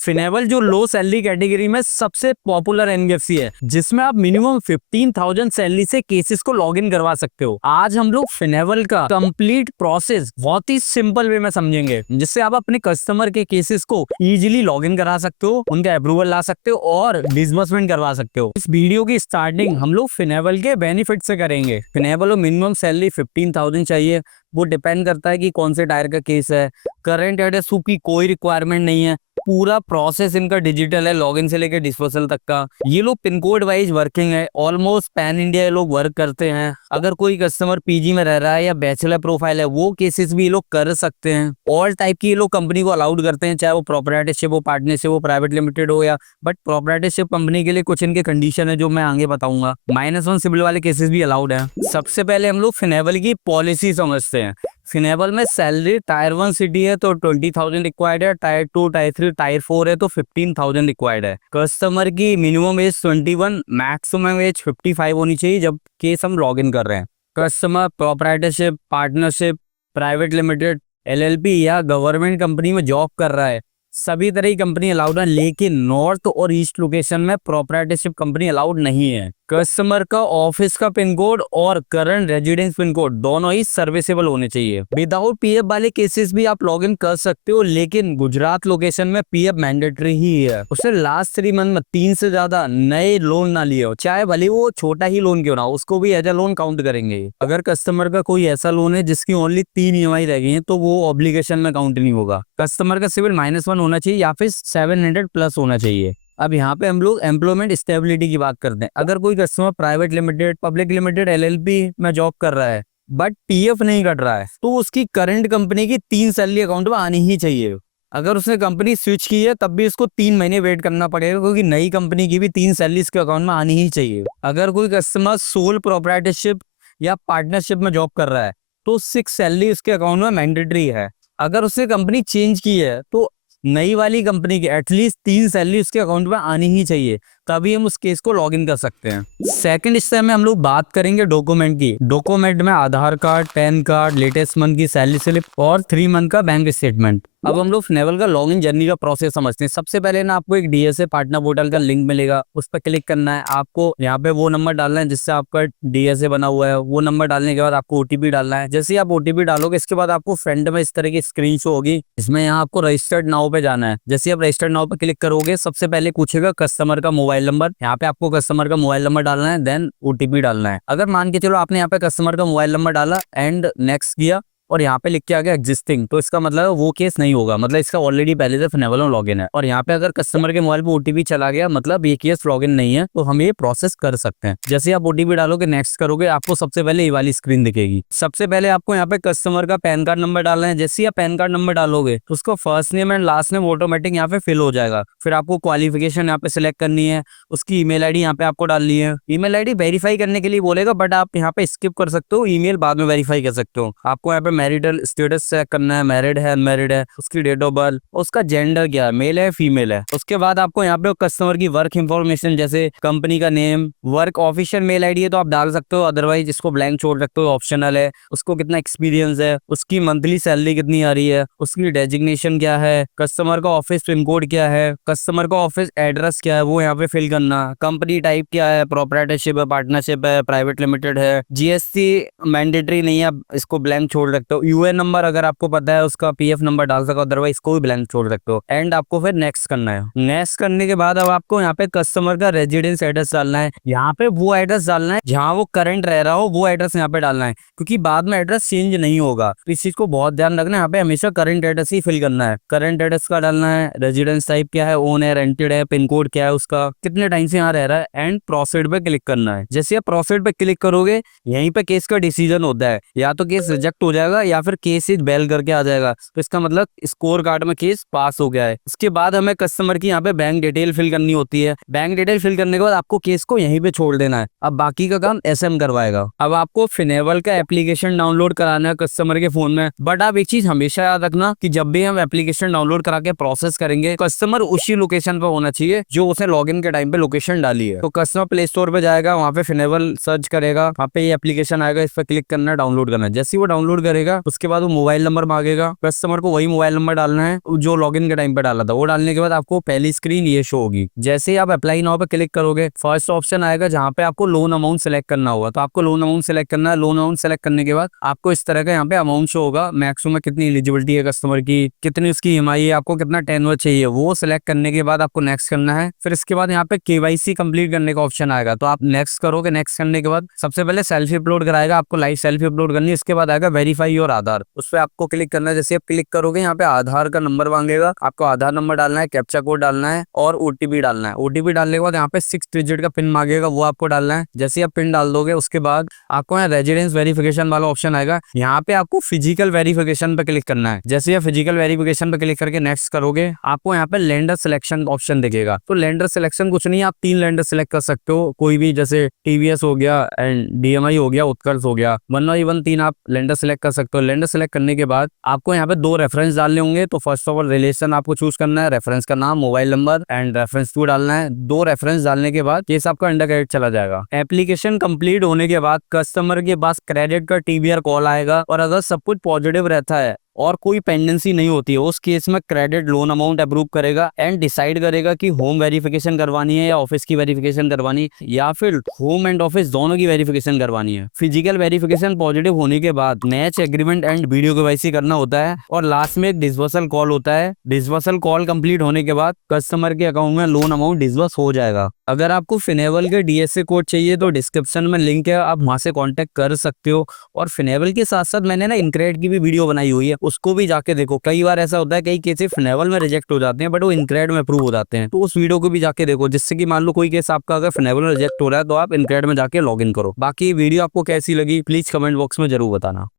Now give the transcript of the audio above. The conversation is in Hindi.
फिनेबल जो लो सैलरी कैटेगरी में सबसे पॉपुलर एनबीएफसी है, जिसमें आप मिनिमम 15,000 सैलरी से केसेस को लॉग इन करवा सकते हो। आज हम लोग फिनेबल का कंप्लीट प्रोसेस बहुत ही सिंपल वे में समझेंगे, जिससे आप अपने कस्टमर के केसेस को इजीली लॉग इन करा सकते हो, उनका अप्रूवल ला सकते हो और डिसबर्समेंट करवा सकते हो। इस वीडियो की स्टार्टिंग हम लोग फिनेबल के बेनिफिट से करेंगे। फिनेबल को मिनिमम सैलरी 15,000 चाहिए। वो डिपेंड करता है कि कौन से टायर का केस है। करंट एड्रेस की कोई रिक्वायरमेंट नहीं है। पूरा प्रोसेस इनका डिजिटल है, लॉगिन से लेकर डिस्पोजल तक का। ये लोग पिन कोड वाइज वर्किंग है, ऑलमोस्ट पैन इंडिया ये लोग वर्क करते हैं। अगर कोई कस्टमर पीजी में रह रहा है या बैचलर प्रोफाइल है, वो केसेस भी ये लोग कर सकते हैं। ऑल टाइप की ये लोग कंपनी को अलाउड करते हैं, चाहे वो प्रोप्राइटरशिप हो, पार्टनरशिप हो, प्राइवेट लिमिटेड हो। या बट प्रोप्राइटरशिप कंपनी के लिए कुछ इनके कंडीशन है जो मैं आगे बताऊंगा। -1 सिविल वाले केसेस भी अलाउड है। सबसे पहले हम लोग फिनेबल की पॉलिसी समझते हैं। फिनेबल में सैलरी टायर 1 सिटी है तो 20,000 रिक्वायर्ड है, टायर 2, टायर 3, टायर 4 है तो 15,000 रिक्वायर्ड है। कस्टमर की मिनिमम एज 21, मैक्सिमम एज 55 होनी चाहिए जब केस हम लॉग इन कर रहे हैं। Customer proprietorship, partnership, private limited, LLP या गवर्नमेंट कंपनी में जॉब कर रहा है, सभी तरह की कंपनी अलाउड है। लेकिन नॉर्थ और ईस्ट लोकेशन में प्रोप्राइटरशिप कंपनी अलाउड नहीं है। कस्टमर का ऑफिस का पिन कोड और करंट रेजिडेंस पिन कोड दोनों ही सर्विसेबल होने चाहिए। विदाउट पीएफ वाले केसेस भी आप लॉग इन कर सकते हो, लेकिन गुजरात लोकेशन में पीएफ मैंडेटरी ही है। उससे लास्ट 3 मंथ में 3 से ज्यादा नए लोन ना लिए हो, चाहे भले वो छोटा ही लोन क्यों ना हो, उसको भी एज अ लोन काउंट करेंगे। अगर कस्टमर का कोई ऐसा लोन है जिसकी ओनली 3 ईएमआई रह गई है तो वो ऑब्लिगेशन में काउंट नहीं होगा। कस्टमर का सिविल -1 होना चाहिए या फिर 700 प्लस होना चाहिए। अब यहाँ पे हम लोग एम्प्लॉयमेंट स्टेबिलिटी की बात करते हैं। अगर कोई customer private limited, public limited, LLP में जॉब कर रहा है बट पीएफ नहीं कट रहा है, तो उसकी करंट कंपनी की 3 सैलरी अकाउंट में आनी ही चाहिए। अगर उसने कंपनी स्विच की है तब भी उसको 3 महीने वेट करना पड़ेगा, क्योंकि नई कंपनी की भी 3 सैलरी इसके अकाउंट में आनी ही चाहिए। अगर कोई कस्टमर सोल प्रोप्राइटरशिप या पार्टनरशिप में जॉब कर रहा है तो 6 सैलरी उसके अकाउंट में मैंडेटरी है। अगर उसने कंपनी चेंज की है तो नई वाली कंपनी की एटलीस्ट 3 सैलरी उसके अकाउंट में आनी ही चाहिए, तभी हम उस केस को लॉगिन कर सकते हैं। सेकंड स्टेप में हम लोग बात करेंगे डॉक्यूमेंट की। डॉक्यूमेंट में Aadhaar card, PAN card, latest month की सैलरी स्लिप और 3 मंथ का बैंक स्टेटमेंट। अब हम लोग फिनेबल का लॉगिन जर्नी का प्रोसेस समझते हैं। सबसे पहले ना आपको एक डीएसए पार्टनर पोर्टल का लिंक मिलेगा, उस पर क्लिक करना है। आपको यहाँ पे वो नंबर डालना है जिससे आपका डीएसए बना हुआ है। वो नंबर डालने के बाद आपको ओटीपी डालना है। जैसे ही आप ओटीपी डालोगे इसके बाद आपको फ्रंट में इस तरह की स्क्रीन शो होगी। इसमें यहाँ आपको रजिस्टर्ड नाउ पे जाना है। जैसे आप रजिस्टर्ड नाउ पे क्लिक करोगे सबसे पहले पूछेगा कस्टमर का मोबाइल नंबर। यहाँ पे आपको कस्टमर का मोबाइल नंबर डालना है, देन ओटीपी डालना है। अगर मान के चलो आपने यहाँ पे कस्टमर का मोबाइल नंबर डाला एंड नेक्स्ट किया और यहाँ पे लिख के आ गया एग्जिस्टिंग, तो इसका मतलब वो केस नहीं होगा, मतलब इसका ऑलरेडी पहले से फिनेबल में लॉगिन है। और यहाँ पे अगर कस्टमर के मोबाइल पे ओटीपी चला गया मतलब ये केस लॉगिन नहीं है, तो हम ये प्रोसेस कर सकते हैं। जैसे आप ओटीपी डालोगे, नेक्स्ट करोगे, आपको सबसे पहले ये वाली स्क्रीन दिखेगी। सबसे पहले आपको यहाँ पे कस्टमर का पैन कार्ड नंबर डालना है। जैसे आप पैन कार्ड नंबर डालोगे तो उसको first name and last name automatic यहाँ पे फिल हो जाएगा। फिर आपको क्वालिफिकेशन यहाँ पे सिलेक्ट करनी है, उसकी ईमेल आईडी यहाँ पे आपको डालनी है। ईमेल आईडी वेरीफाई करने के लिए बोलेगा, बट आप यहाँ पे स्किप कर सकते हो, ईमेल बाद में वेरीफाई कर सकते हो। आपको यहाँ पे मैरिटल स्टेटस चेक करना है, मैरिड है, अनमैरिड है, उसकी डेट ऑफ बर्थ, उसका जेंडर क्या है, मेल है, फीमेल है। उसके बाद आपको यहाँ पे कस्टमर की वर्क इंफॉर्मेशन जैसे कंपनी का name, work official mail ID है तो आप डाल सकते हो, अदरवाइज इसको ब्लैंक छोड़ सकते हो, ऑप्शनल है। उसको कितना एक्सपीरियंस है, उसकी मंथली सैलरी कितनी आ रही है, उसकी डेजिग्नेशन क्या है, कस्टमर का ऑफिस पिन कोड क्या है, कस्टमर का ऑफिस एड्रेस क्या है वो यहाँ पे फिल करना, कंपनी टाइप क्या है, प्रोप्राइटरशिप है, पार्टनरशिप है, प्राइवेट लिमिटेड है, जीएसटी मैंडेटरी नहीं है, आप इसको ब्लैंक छोड़ सकते हो। यूएन नंबर अगर आपको पता है उसका पीएफ नंबर डाल सकते हो, अदरवाइज इसको भी ब्लैंक छोड़ सकते हो। एंड आपको फिर नेक्स्ट करना है। नेक्स्ट करने के बाद अब आपको यहाँ पे कस्टमर का रेजिडेंस एड्रेस डालना है। यहाँ पे वो एड्रेस डालना है जहाँ वो करंट रह रहा हो, वो एड्रेस यहाँ पे डालना है, क्योंकि बाद में एड्रेस चेंज नहीं होगा। तो इस चीज को बहुत ध्यान रखना है, यहाँ पे हमेशा करंट एड्रेस ही फिल करना है। करंट एड्रेस का डालना है, रेजिडेंस टाइप क्या है, ओन है, रेंटेड है, पिन कोड क्या है उसका, कितने टाइम से यहाँ रह रहा है, एंड प्रोसीड पे क्लिक करना है। जैसे आप प्रोसीड पे क्लिक करोगे यहीं पे केस का डिसीजन होता है, या तो केस रिजेक्ट हो जाएगा या फिर केस इज बेल करके आ जाएगा, तो इसका मतलब स्कोर कार्ड में केस पास हो गया है। इसके बाद हमें कस्टमर की यहाँ पे बैंक डिटेल फिल करनी होती है। बैंक डिटेल फिल करने के बाद आपको केस को यहीं पे छोड़ देना है। अब बाकी का काम एसएम करवाएगा। अब आपको फिनेबल का एप्लीकेशन डाउनलोड कराना है कस्टमर के फोन में। बट आप एक चीज हमेशा याद रखना कि जब भी हम एप्लीकेशन डाउनलोड करा के प्रोसेस करेंगे, कस्टमर उसी लोकेशन पर होना चाहिए जो उसने लॉगिन के टाइम पे लोकेशन डाली है। तो कस्टमर प्ले स्टोर पे जाएगा, वहाँ पे फिनेबल सर्च करेगा, वहाँ पे ये एप्लीकेशन आएगा, इस पर क्लिक करना है, डाउनलोड करना है। जैसे वो डाउनलोड करेगा जाएगा। उसके बाद वो मोबाइल नंबर मांगेगा, कस्टमर को वही मोबाइल नंबर डालना है जो लॉगिन के टाइम पे डाला था। वो डालने के बाद आपको पहली स्क्रीन ये शो होगी। जैसे ही आप अप्लाई नाउ पे क्लिक करोगे, फर्स्ट ऑप्शन आएगा जहाँ पे आपको लोन अमाउंट सेलेक्ट करना होगा। तो आपको लोन अमाउंट सेलेक्ट करना है। लोन अमाउंट सेलेक्ट करने के बाद आपको इस तरह का यहाँ पे अमाउंट शो होगा, मैक्सिमम कितनी एलिजिबिलिटी है कस्टमर की, कितनी उसकी ईएमआई है, आपको कितना टेन्योर चाहिए, वो सिलेक्ट करने के बाद आपको नेक्स्ट करना है। फिर इसके बाद यहाँ पे केवाईसी कंप्लीट करने का ऑप्शन आएगा, तो आप नेक्स्ट करोगे। नेक्स्ट करने के बाद सबसे पहले सेल्फी अपलोड कराएगा, आपको लाइव सेल्फी अपलोड करनी है। इसके बाद आएगा वेरीफाई योर आधार, उस पर आपको क्लिक करना है। जैसे आप क्लिक करोगे यहाँ पे आधार का नंबर मांगेगा, आपको आधार नंबर डालना है, कैप्चा कोड डालना है और ओटीपी डालना है। ओटीपी डालने के बाद यहाँ पे 6 डिजिट का पिन मांगेगा, वो आपको डालना है। जैसे आप पिन डाल दोगे उसके बाद आपको यहाँ रेजिडेंस वेरिफिकेशन वाला ऑप्शन आएगा, यहाँ पे आपको फिजिकल वेरिफिकेशन पे क्लिक करना है। जैसे आप फिजिकल वेरिफिकेशन पे क्लिक करके नेक्स्ट करोगे, आपको यहाँ पे लेंडर सिलेक्शन ऑप्शन दिखेगा। तो लेंडर सिलेक्शन कुछ नहीं, आप 3 लेंडर सिलेक्ट कर सकते हो, कोई भी, जैसे टीवीएस हो गया एंड डीएमआई हो गया, उत्कर्ष हो गया, 1/1 3 आप लेंडर सिलेक्ट कर सकते हो। लेंडर सिलेक्ट करने के बाद आपको यहाँ पे 2 रेफरेंस डालने होंगे। तो फर्स्ट ऑफ ऑल रिलेशन आपको चूज करना है, रेफरेंस का नाम, mobile number and reference two डालना है। 2 रेफरेंस डालने के बाद केस आपका अंडर क्रेडिट चला जाएगा। एप्लीकेशन कंप्लीट होने के बाद कस्टमर के पास क्रेडिट का टीबीआर कॉल आएगा, और अगर सब कुछ पॉजिटिव रहता है और कोई पेंडेंसी नहीं होती है, उस केस में क्रेडिट लोन अमाउंट अप्रूव करेगा एंड डिसाइड करेगा कि होम वेरिफिकेशन करवानी है या ऑफिस की वेरिफिकेशन करवानी है, या फिर होम एंड ऑफिस दोनों की वेरिफिकेशन करवानी है। फिजिकल वेरिफिकेशन पॉजिटिव होने के बाद match agreement and video KYC करना होता है, और लास्ट में एक डिसबर्सल कॉल होता है। डिसबर्सल कॉल कंप्लीट होने के बाद कस्टमर के अकाउंट में लोन अमाउंट डिसबर्स हो जाएगा। अगर आपको फिनेबल के डीएसए कोड चाहिए तो डिस्क्रिप्शन में लिंक है, आप वहां से कॉन्टेक्ट कर सकते हो। और फिनेबल के साथ साथ मैंने ना इनक्रेड की भी वीडियो बनाई हुई है, उसको भी जाके देखो। कई बार ऐसा होता है कई केसेस फिनेबल में रिजेक्ट हो जाते हैं बट वो इनक्रेड में अप्रूव हो जाते हैं, तो उस वीडियो को भी जाके देखो, जिससे कि मान लो कोई केस आपका अगर फिनेबल में रिजेक्ट हो रहा है तो आप इनक्रेड में जाके लॉग इन करो। बाकी वीडियो आपको कैसी लगी प्लीज कमेंट बॉक्स में जरूर बताना।